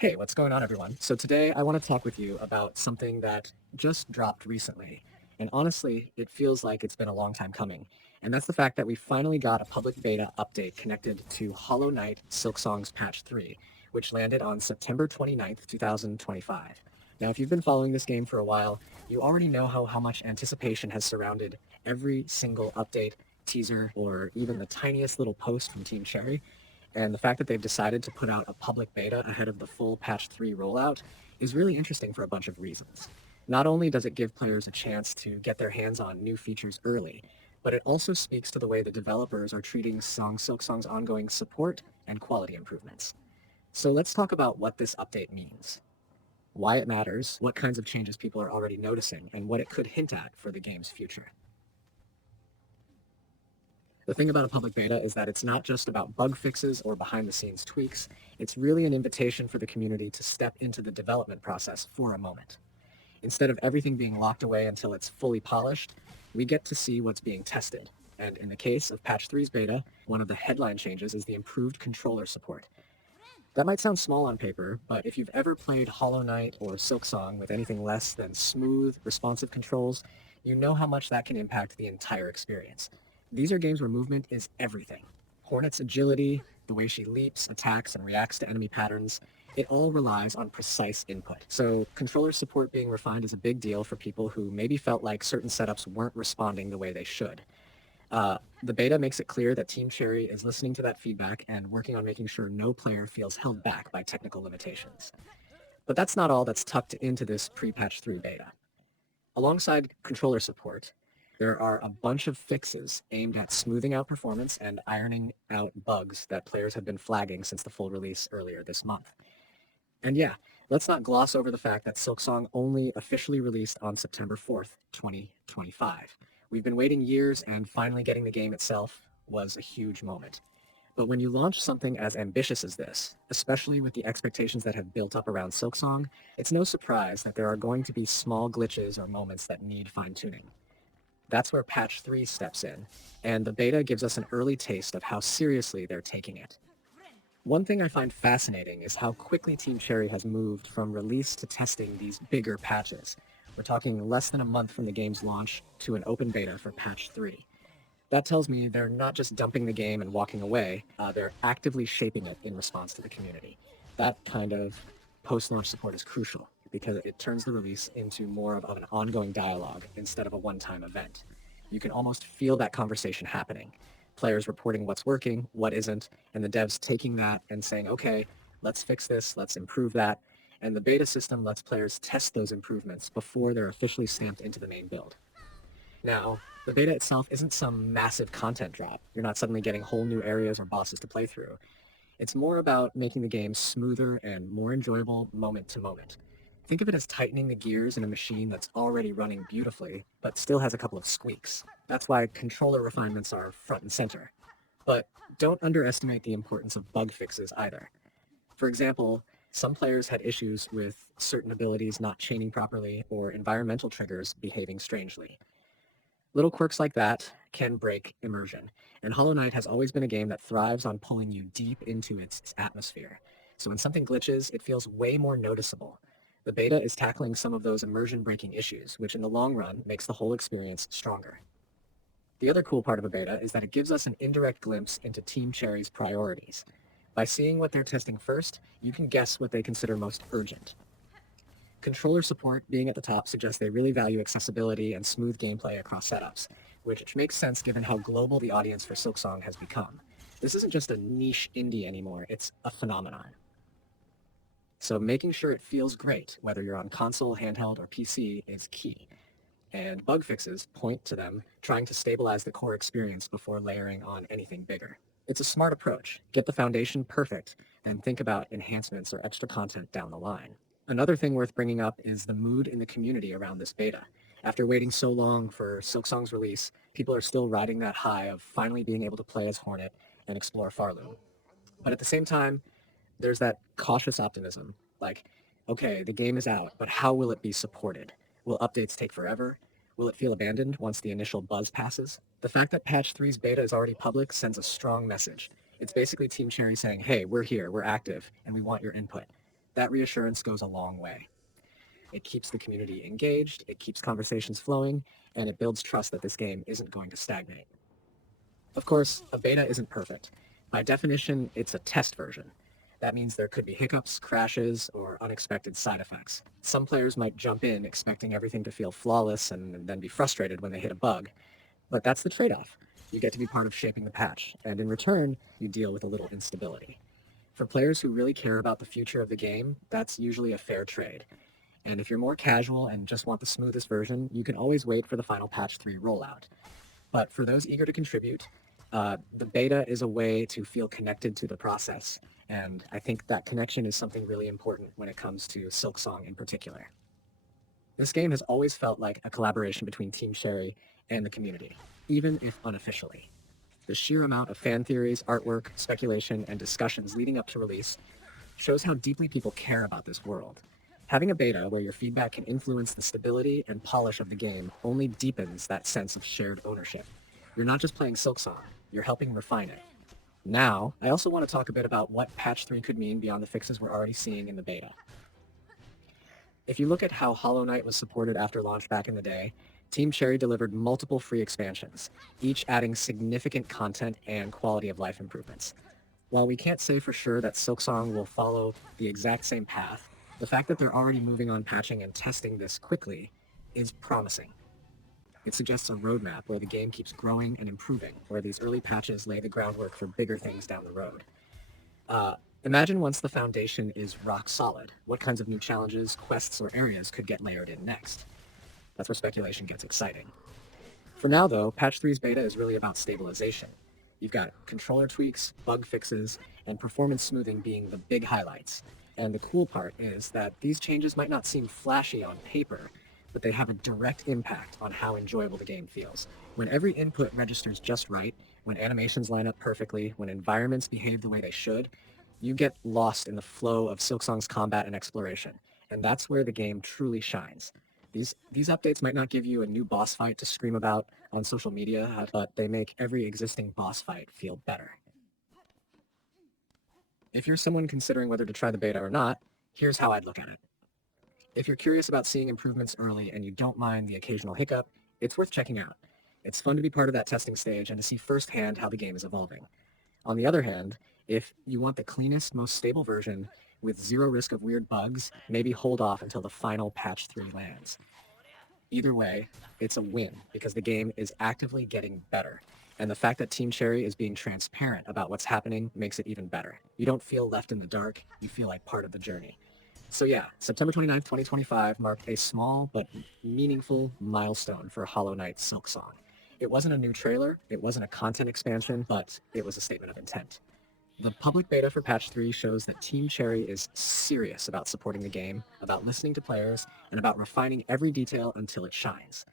Hey, what's going on, everyone? So today I want to talk with you about something that just dropped recently. And honestly, it feels like it's been a long time coming. And that's the fact that we finally got a public beta update connected to Hollow Knight Silksong's patch 3, which landed on September 29th, 2025. Now, if you've been following this game for a while, you already know how much anticipation has surrounded every single update, teaser, or even the tiniest little post from Team Cherry. And the fact that they've decided to put out a public beta ahead of the full patch 3 rollout is really interesting for a bunch of reasons. Not only does it give players a chance to get their hands on new features early, but it also speaks to the way the developers are treating Silksong's ongoing support and quality improvements. So let's talk about what this update means, why it matters, what kinds of changes people are already noticing, and what it could hint at for the game's future. The thing about a public beta is that it's not just about bug fixes or behind-the-scenes tweaks. It's really an invitation for the community to step into the development process for a moment. Instead of everything being locked away until it's fully polished, we get to see what's being tested. And in the case of Patch 3's beta, one of the headline changes is the improved controller support. That might sound small on paper, but if you've ever played Hollow Knight or Silksong with anything less than smooth, responsive controls, you know how much that can impact the entire experience. These are games where movement is everything. Hornet's agility, the way she leaps, attacks, and reacts to enemy patterns, it all relies on precise input. So controller support being refined is a big deal for people who maybe felt like certain setups weren't responding the way they should. The beta makes it clear that Team Cherry is listening to that feedback and working on making sure no player feels held back by technical limitations. But that's not all that's tucked into this pre-patch 3 beta. Alongside controller support, there are a bunch of fixes aimed at smoothing out performance and ironing out bugs that players have been flagging since the full release earlier this month. And yeah, let's not gloss over the fact that Silksong only officially released on September 4th, 2025. We've been waiting years, and finally getting the game itself was a huge moment. But when you launch something as ambitious as this, especially with the expectations that have built up around Silksong, it's no surprise that there are going to be small glitches or moments that need fine-tuning. That's where patch 3 steps in, and the beta gives us an early taste of how seriously they're taking it. One thing I find fascinating is how quickly Team Cherry has moved from release to testing these bigger patches. We're talking less than a month from the game's launch to an open beta for patch 3. That tells me they're not just dumping the game and walking away, they're actively shaping it in response to the community. That kind of post-launch support is crucial because it turns the release into more of an ongoing dialogue instead of a one-time event. You can almost feel that conversation happening. Players reporting what's working, what isn't, and the devs taking that and saying, okay, let's fix this, let's improve that. And the beta system lets players test those improvements before they're officially stamped into the main build. Now, the beta itself isn't some massive content drop. You're not suddenly getting whole new areas or bosses to play through. It's more about making the game smoother and more enjoyable moment to moment. Think of it as tightening the gears in a machine that's already running beautifully, but still has a couple of squeaks. That's why controller refinements are front and center. But don't underestimate the importance of bug fixes either. For example, some players had issues with certain abilities not chaining properly or environmental triggers behaving strangely. Little quirks like that can break immersion, and Hollow Knight has always been a game that thrives on pulling you deep into its atmosphere. So when something glitches, it feels way more noticeable. The beta is tackling some of those immersion-breaking issues, which in the long run makes the whole experience stronger. The other cool part of a beta is that it gives us an indirect glimpse into Team Cherry's priorities. By seeing what they're testing first, you can guess what they consider most urgent. Controller support being at the top suggests they really value accessibility and smooth gameplay across setups, which makes sense given how global the audience for Silksong has become. This isn't just a niche indie anymore, it's a phenomenon. So making sure it feels great, whether you're on console, handheld, or PC, is key. And bug fixes point to them trying to stabilize the core experience before layering on anything bigger. It's a smart approach. Get the foundation perfect, then think about enhancements or extra content down the line. Another thing worth bringing up is the mood in the community around this beta. After waiting so long for Silksong's release, people are still riding that high of finally being able to play as Hornet and explore Farloom. But at the same time, there's that cautious optimism. Like, okay, the game is out, but how will it be supported? Will updates take forever? Will it feel abandoned once the initial buzz passes? The fact that Patch 3's beta is already public sends a strong message. It's basically Team Cherry saying, hey, we're here, we're active, and we want your input. That reassurance goes a long way. It keeps the community engaged, it keeps conversations flowing, and it builds trust that this game isn't going to stagnate. Of course, a beta isn't perfect. By definition, it's a test version. That means there could be hiccups, crashes, or unexpected side effects. Some players might jump in expecting everything to feel flawless and then be frustrated when they hit a bug. But that's the trade-off. You get to be part of shaping the patch, and in return, you deal with a little instability. For players who really care about the future of the game, that's usually a fair trade. And if you're more casual and just want the smoothest version, you can always wait for the final patch 3 rollout. But for those eager to contribute, the beta is a way to feel connected to the process. And I think that connection is something really important when it comes to Silksong in particular. This game has always felt like a collaboration between Team Cherry and the community, even if unofficially. The sheer amount of fan theories, artwork, speculation, and discussions leading up to release shows how deeply people care about this world. Having a beta where your feedback can influence the stability and polish of the game only deepens that sense of shared ownership. You're not just playing Silksong, you're helping refine it. Now, I also want to talk a bit about what patch 3 could mean beyond the fixes we're already seeing in the beta. If you look at how Hollow Knight was supported after launch back in the day, Team Cherry delivered multiple free expansions, each adding significant content and quality of life improvements. While we can't say for sure that Silksong will follow the exact same path, the fact that they're already moving on patching and testing this quickly is promising. It suggests a roadmap where the game keeps growing and improving, where these early patches lay the groundwork for bigger things down the road. Imagine once the foundation is rock solid, what kinds of new challenges, quests, or areas could get layered in next. That's where speculation gets exciting. For now, though, Patch 3's beta is really about stabilization. You've got controller tweaks, bug fixes, and performance smoothing being the big highlights. And the cool part is that these changes might not seem flashy on paper, but they have a direct impact on how enjoyable the game feels. When every input registers just right, when animations line up perfectly, when environments behave the way they should, you get lost in the flow of Silksong's combat and exploration. And that's where the game truly shines. These updates might not give you a new boss fight to scream about on social media, but they make every existing boss fight feel better. If you're someone considering whether to try the beta or not, here's how I'd look at it. If you're curious about seeing improvements early and you don't mind the occasional hiccup, it's worth checking out. It's fun to be part of that testing stage and to see firsthand how the game is evolving. On the other hand, if you want the cleanest, most stable version with zero risk of weird bugs, maybe hold off until the final patch 3 lands. Either way, it's a win because the game is actively getting better. And the fact that Team Cherry is being transparent about what's happening makes it even better. You don't feel left in the dark, you feel like part of the journey. So yeah, September 29th, 2025 marked a small but meaningful milestone for Hollow Knight Silksong. It wasn't a new trailer, it wasn't a content expansion, but it was a statement of intent. The public beta for Patch 3 shows that Team Cherry is serious about supporting the game, about listening to players, and about refining every detail until it shines.